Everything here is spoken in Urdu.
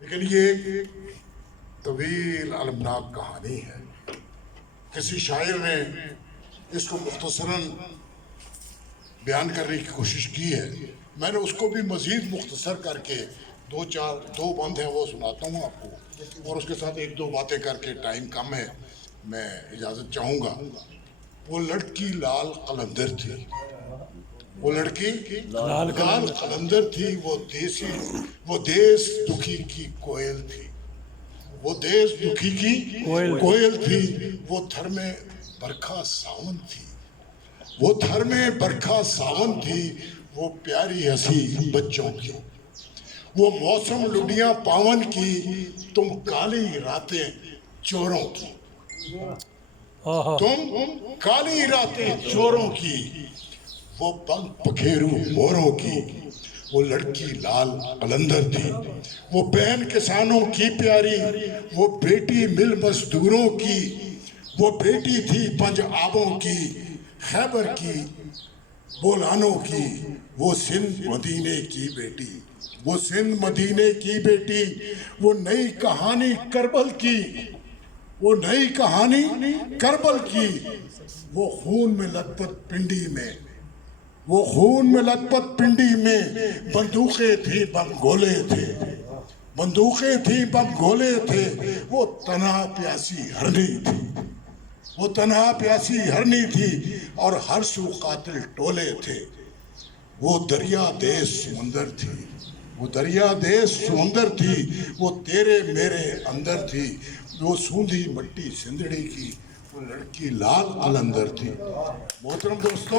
لیکن یہ ایک طویل المناک کہانی ہے. کسی شاعر نے اس کو مختصراً بیان کرنے کی کوشش کی ہے. میں نے اس کو بھی مزید مختصر کر کے دو بند ہیں وہ سناتا ہوں آپ کو، اور اس کے ساتھ ایک دو باتیں کر کے، ٹائم کم ہے میں اجازت چاہوں گا. وہ لڑکی لال قلندر تھی، وہ لڑکی لال قلندر تھی، وہ دیس دکھی کی کوئل تھی، وہ دیس دکھی کی کوئل تھی. وہ تھر میں برکھا ساون تھی، وہ تھر میں برکھا ساون تھی. وہ پیاری ہنسی بچوں کی، وہ موسم لڈیاں پاون کی. تم کالی راتیں چوروں کی، تم کالی راتیں چوروں کی. وہ پنکھ پکھیرو موروں کی. وہ لڑکی لال قلندر تھی، وہ بہن کسانوں کی پیاری. وہ بیٹی مل مزدوروں کی، وہ بیٹی تھی پنج آبوں کی، خیبر کی بولانوں کی. وہ سندھ مدینے کی بیٹی، وہ سندھ مدینے کی بیٹی. وہ نئی کہانی کربل کی، وہ نئی کہانی کربل کی. وہ خون میں لت پت پنڈی میں، وہ خون میں لت پت پنڈی میں. بندوقیں تھی بم گولے تھے، بندوقیں تھی بم گولے تھے. وہ تنہا پیاسی ہرنی تھی، وہ تنہا پیاسی ہرنی تھی. اور ہر سو قاتل ٹولے تھے. وہ دریا دیس سمندر تھی، وہ دریا دیس سمندر تھی. وہ تیرے میرے اندر تھی. وہ سوندھی مٹی سندڑی کی، وہ لڑکی لال قلندر تھی. محترم دوستوں،